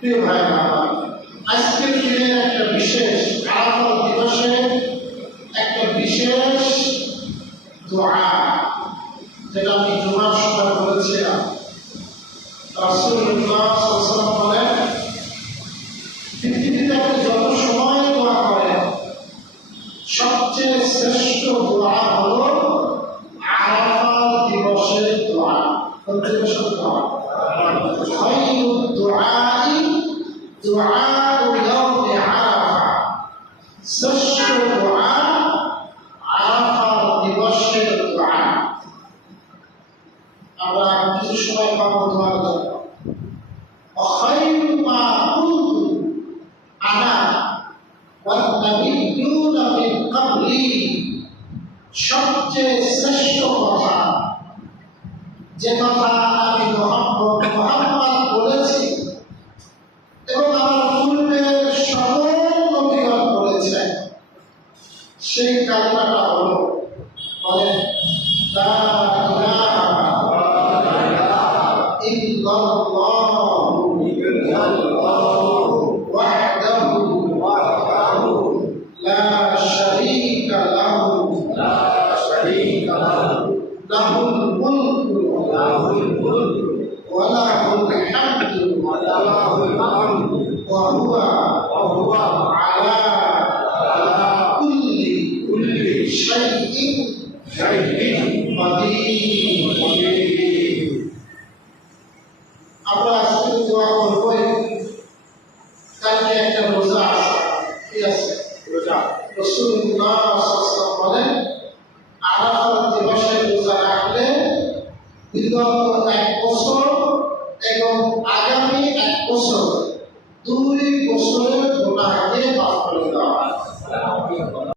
প্রিয় ভাইরা, আজকের দিনের একটা বিশেষ আরাফাত দিবসে একটা বিশেষ দোয়া, যেটা আমি জুমার সময় বলেছিলাম। রাসূলুল্লাহ সাল্লাল্লাহু আলাইহি ওয়াসাল্লাম বলেন, পৃথিবীতে আপনি যত সময় দোয়া করেন, সবচেয়ে শ্রেষ্ঠ দোয়া হলো আরাফাত দিবসের দোয়া। কোন দিবসের দোয়া? খায়রুদ দুআই দুআউ ইয়াউমি আরাফা। শ্রেষ্ঠ দোয়া আরাফাত দিবসের দোয়া। আমরা কিছু সময় পাবো দোয়ার জন্য। খায়রু মা কুনতু আনা ওয়ান নাবিয়্যুনা মিন ক্বাবলি। সবচেয়ে শ্রেষ্ঠ কথা, যে কথা আমি মুহাম্মদ বলেছি এবং আমার পূর্বের সকল নবীগণ বলেছেন, সেই কালিমাটা হলো, বলেন, লা ইলাহা ইল্লাল্লাহু ওয়াহদাহু লা শারীকা লাহু লাহুল মুলকু ওয়া লাহুল হামদু ওয়া হুয়া আলা কুল্লি শাইইন কাদির। আমরা আজকে দোয়া করব। কালকে একটা রোজা আছে, কি আছে? রোজা। রাসূলুল্লাহ সাল্লাল্লাহু আলাইহি ওয়াসাল্লাম বলেন, আরাফাত দিবসে রোজা রাখলে বিগত 1 বছর এবং আগামী 1 বছর, 2 বছর